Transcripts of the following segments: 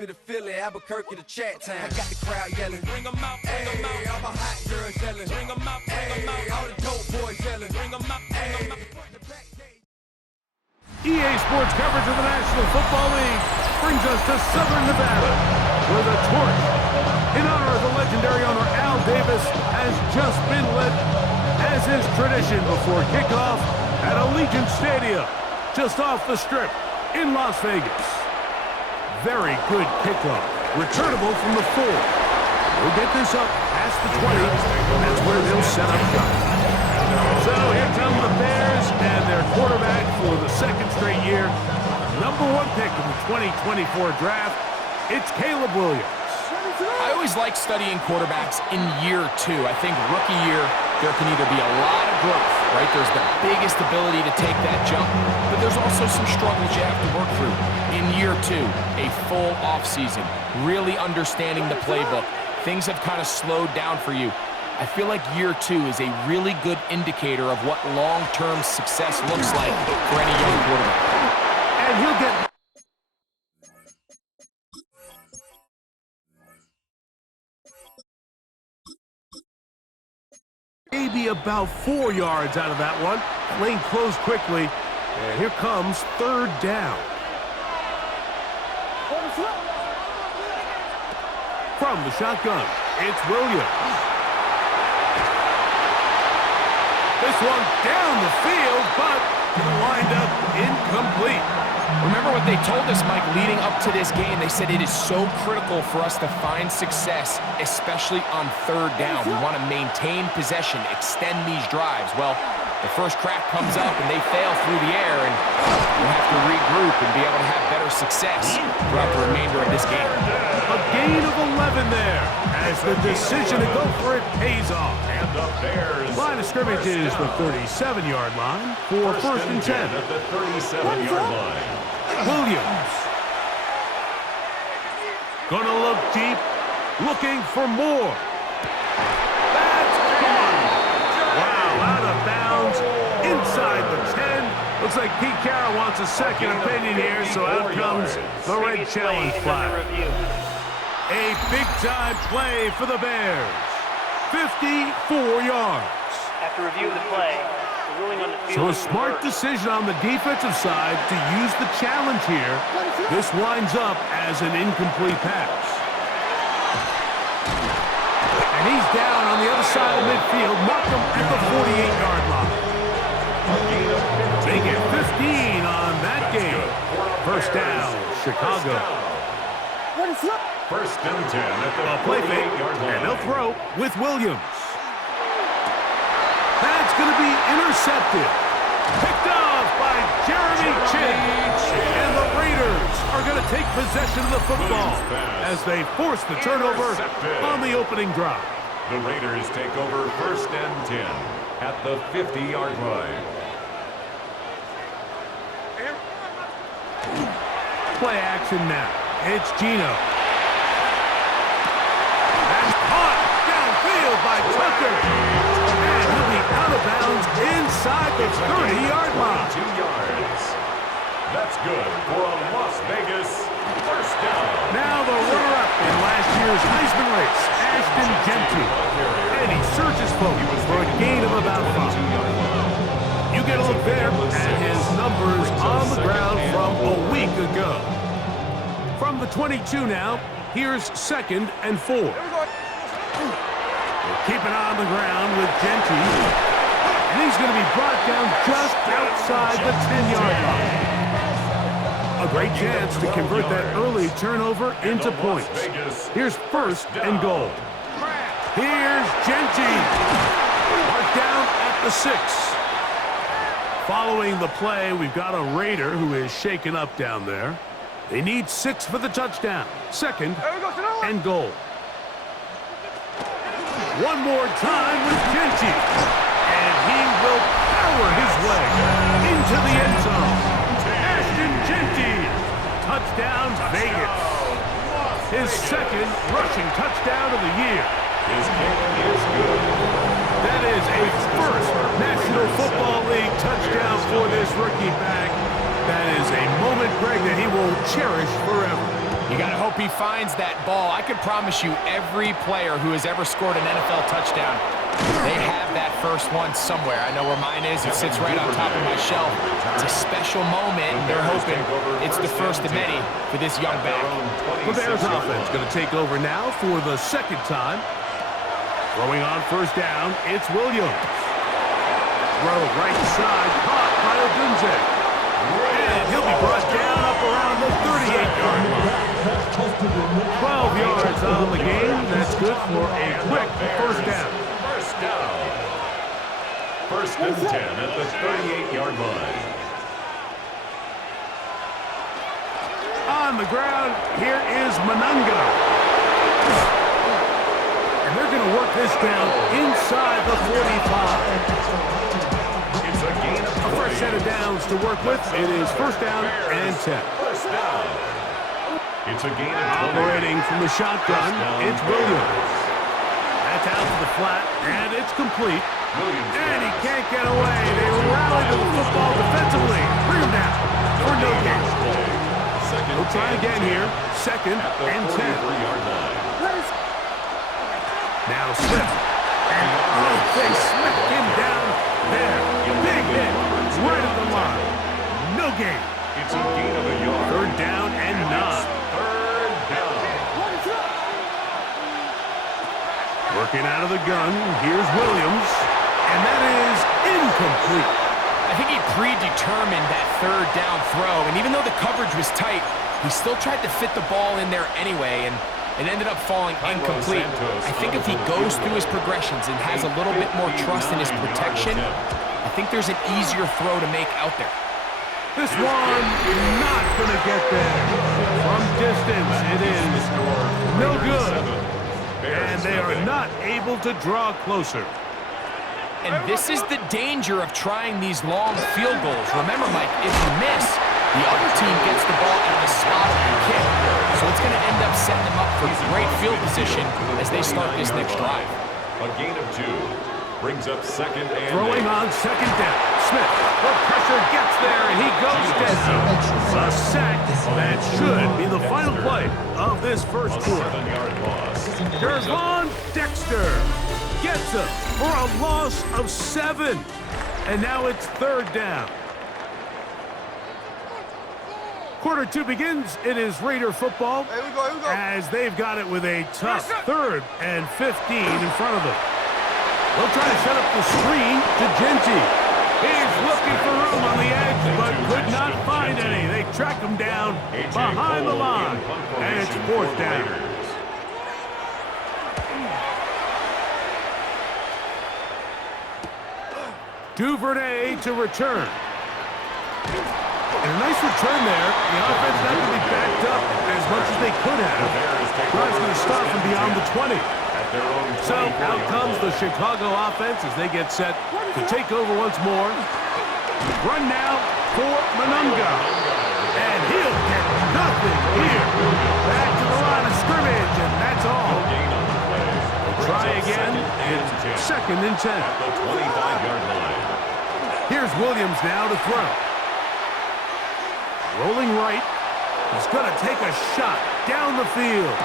Mississippi to Philly, Albuquerque to Chat Town. I got the crowd yelling, bring 'em out, bring 'em out. All my hot girls yelling, bring 'em out, bring 'em out. All the dope boys yelling, bring 'em out, bring 'em out. EA Sports coverage of the National Football League brings us to Southern Nevada, where the torch, in honor of the legendary owner Al Davis, has just been lit, as is tradition before kickoff at Allegiant Stadium, just off the Strip in Las Vegas. Very good kickoff, returnable from the 4. We'll get this up past the 20, and that's where they'll set up shop. So here come the Bears and their quarterback for the second straight year. #1 pick in the 2024 draft, it's Caleb Williams. I always like studying quarterbacks in year 2. I think rookie year, there can either be a lot of growth, right? There's the biggest ability to take that jump, but there's also some struggles you have to work through. In year 2, a full offseason, really understanding the playbook. Things have kind of slowed down for you. I feel like year 2 is a really good indicator of what long-term success looks like for any young quarterback. And he'll get... maybe about 4 yards out of that one. Lane closed quickly, and here comes 3rd down. From the shotgun, it's Williams. This one down the field, but wind up incomplete. Remember what they told us, Mike, leading up to this game? They said it is so critical for us to find success, especially on 3rd down. We want to maintain possession, extend these drives. Well, the first crack comes up and they fail through the air, and we'll have to regroup and be able to have better success throughout the remainder of this game. A gain of 11 there, as the decision to go for it pays off. And the Bears. Line of scrimmage is the 37-yard line for 1st and 10. At the 37-yard line. Williams. Gonna look deep, looking for more. That's gone. Wow, out of bounds, inside the 10. Looks like Pete Carroll wants a second opinion here, so out comes the red challenge flag. A big-time play for the Bears. 54 yards. After review of the play, the ruling on the field. So a smart decision on the defensive side to use the challenge here. This winds up as an incomplete pass. And he's down on the other side of midfield. Mark him at the 48-yard line. They get 15 on that game. 1st down, Chicago. First and 10 at the Play fake, 48-yard line. and they'll throw with Williams. That's going to be intercepted. Picked off by Jeremy Chin. And the Raiders are going to take possession of the football as they force the turnover on the opening drive. The Raiders take over 1st and 10 at the 50-yard line. Play action now. It's Gino. That's caught downfield by Tucker. And he'll be out of bounds inside the 30-yard line. 2 yards. That's good for a Las Vegas 1st down. Now the runner-up in last year's Heisman race, Ashton Genty. And he surges forward for a gain of about 5. You get a look there at his numbers on the ground from a week ago. From the 22 now, here's 2nd and 4. We'll keep it on the ground with Genty. And he's going to be brought down just outside the 10-yard line. A great chance to convert that early turnover into points. Here's 1st and goal. Here's Genty. Marked down at the 6. Following the play, we've got a Raider who is shaken up down there. They need 6 for the touchdown. 2nd and goal. One more time with Genty. And he will power his way into the end zone. Ashton Genty. Touchdown, Vegas. His 2nd rushing touchdown of the year. His kick is good. That is a first National Football League touchdown for this rookie back. That is a moment, Greg, that he will cherish forever. You got to hope he finds that ball. I can promise you every player who has ever scored an NFL touchdown, they have that first one somewhere. I know where mine is. It sits right on top of my shelf. It's a special moment, and they're hoping it's the first of many for this young back. The Bears offense going to take over now for the second time. Throwing on first down, it's Williams. Throw right side, caught by Odunze. And he'll be brought down up around the 38-yard line. 12 yards on the game. That's good for a quick first down. First and 10 at the 38-yard line. On the ground, here is Manunga. And they're going to work this down inside the 45. It's a gain of A fresh set of downs to work with. It is first down and 10. First down. It's a gain of 20. Operating from the shotgun, it's Williams. That's out to the flat, and it's complete. And he can't get away. They rally to the football defensively. Bring him down for no gain. We'll try again here. Second and 10. Now Swift. And they smack him down there. Big hit. Right at the line. No gain. It's a gain of a yard. Third down and 9. Third down. Working out of the gun. Here's Williams. And that is incomplete. I think he predetermined that third down throw, and even though the coverage was tight, he still tried to fit the ball in there anyway, and it ended up falling incomplete. I think if he goes through his progressions and has a little bit more trust in his protection, I think there's an easier throw to make out there. This one not going to get there. From distance, it is no good. And they are not able to draw closer. And this is the danger of trying these long field goals. Remember, Mike, if you miss, the other team gets the ball at the spot of the kick. So it's going to end up setting them up for great field position as they start this next drive. A gain of 2 brings up second and Throwing 8. on second down. Smith, the pressure gets there, and he goes down. A sack that should be the final play of this first A quarter. 7-yard loss. Gervon Dexter gets him for a loss of 7. And now it's third down. Quarter 2 begins. It is Raider football as they've got it with a tough 3rd and 15 in front of them. They'll try to set up the screen to Genty. He's looking for room on the edge, but could not find any. They track him down behind the line, and it's fourth down. Duvernay to return. And a nice return there. The offense not going to be backed up as much as they could have. Drive's going to start from beyond the 20. So out comes the Chicago offense as they get set to take over once more. Run now for Manunga. And he'll get nothing here. Back to the line of scrimmage, and that's all. We'll try again. It's second and 10. At the 25-yard line. Here's Williams now to throw. Rolling right. He's going to take a shot down the field.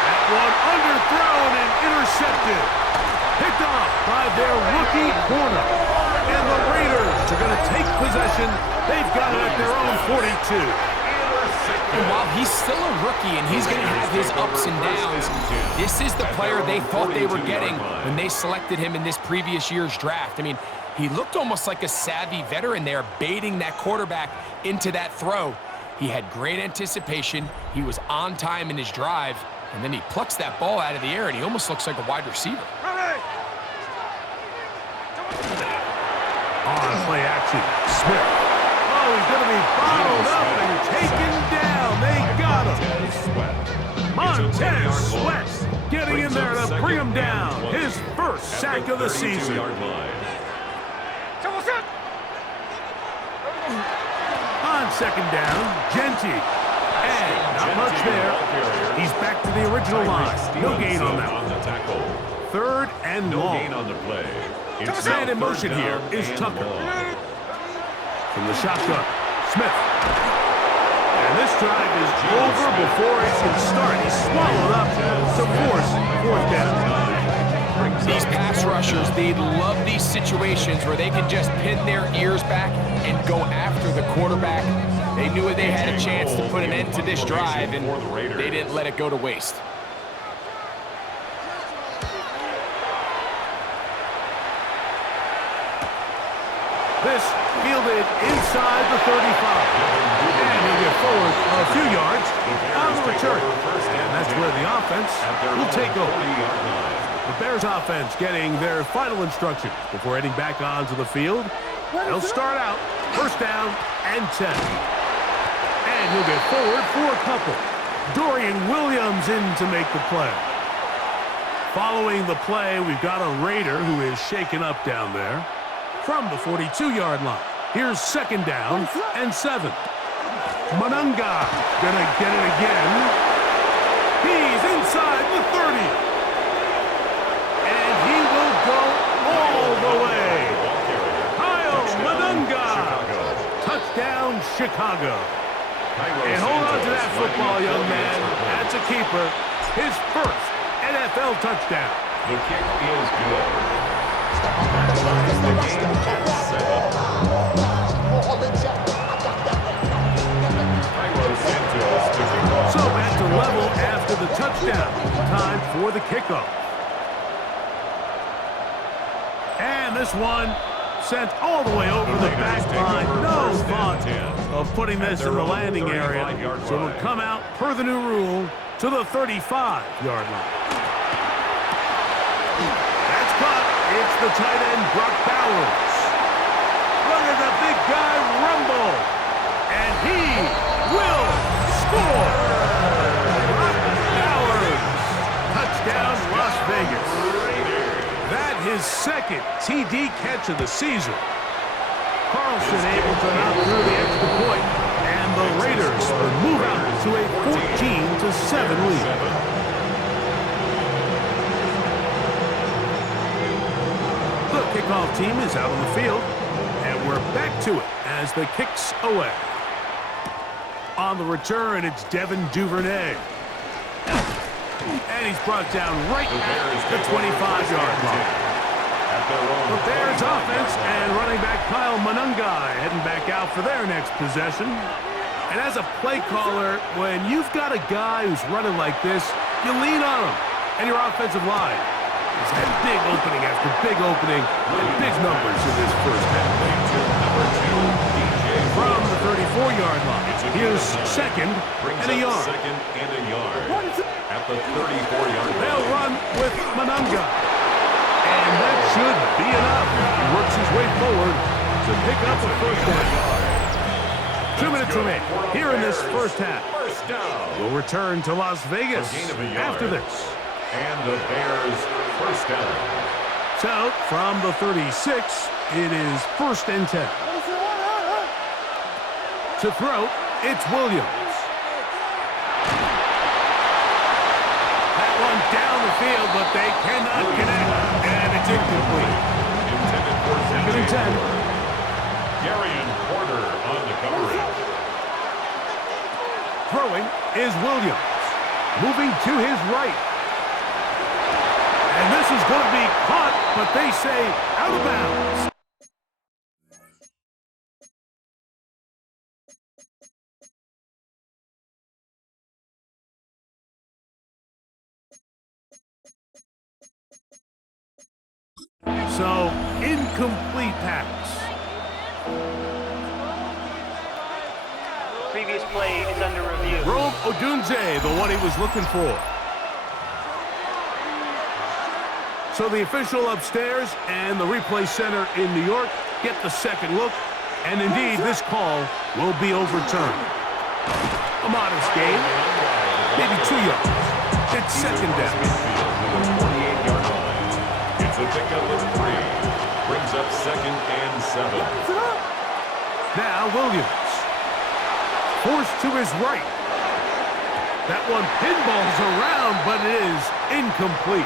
That one underthrown and intercepted. Picked off by their rookie corner. And the Raiders are going to take possession. They've got it at their own 42. And while he's still a rookie and he's going to have his ups and downs, this is the player they thought they were getting when they selected him in this previous year's draft. I mean, he looked almost like a savvy veteran there, baiting that quarterback into that throw. He had great anticipation. He was on time in his drive, and then he plucks that ball out of the air, and he almost looks like a wide receiver. On play action, Smith. Oh, he's going to be bottled up and taken down. They got him. Montez Sweat getting in there to bring him down. His first sack of the season. On second down, Genty. And not much there. He's back to the original line. No gain on that one. Third and long. No gain on the play. Man in motion here is Tucker. From the shotgun, Smith. And This drive is over before it can start. He's swallowed up to force fourth down. These pass rushers, they love these situations where they can just pin their ears back and go after the quarterback. They knew they had a chance to put an end to this drive, and they didn't let it go to waste. This fielded inside the 35. And he'll get forward a few yards on the return. And that's where the offense will take over. The Bears offense getting their final instructions before heading back onto the field. They'll start out first down and 10. And he'll get forward for a couple. Dorian Williams in to make the play. Following the play, we've got a Raider who is shaken up down there. From the 42-yard line. Here's second down and 7. Manunga gonna get it again. He's inside the 30. And he will go all the way. Kyle Manunga. Touchdown, Chicago. And hold on to that football, young man. That's a keeper. His first NFL touchdown. The kick is good. Ties the game at 7. So back to level after the touchdown. Time for the kickoff. And this one sent all the way over the back line. No thought of putting this in the landing area. So it'll come out per the new rule to the 35-yard line. That's caught. It's the tight end, Brock Bowers. Look at the big guy rumble. And he will score. Brock Bowers. Touchdown, Las Vegas. That his second TD catch of the season. Carlson able to knock through the extra point, and the Raiders will move out to a 14-7 lead. The kickoff team is out on the field, and we're back to it as the kick's away. On the return, it's Devin Duvernay. And he's brought down right at the 25-yard line. The Bears offense and running back Kyle Manunga heading back out for their next possession. And as a play caller, when you've got a guy who's running like this, you lean on him. And your offensive line has had big opening after big opening and big numbers in this first half. From the 34-yard line, here's second and a yard. At the 34-yard line. They'll run with Manunga. And that should be enough. He works his way forward to pick up a first down. 2 minutes remain here in this first half. We'll return to Las Vegas after this. And the Bears first down. So, from the 36, it is first and 10. To throw, it's Williams. That one down the field, but they cannot connect. And it's incomplete. Intended for Second and 10. Darian Porter on the coverage. Throwing is Williams. Moving to his right. And this is going to be caught, but they say out of bounds. So, incomplete pass. Previous play is under review. Rome Odunze, the one he was looking for. So the official upstairs and the replay center in New York get the second look. And indeed, this call will be overturned. A modest gain, maybe 2 yards. It's second down. 48-yard line. It's a pickup of 3. Brings up second and 7. Now Williams. Forced to his right. That one pinballs around, but it is incomplete.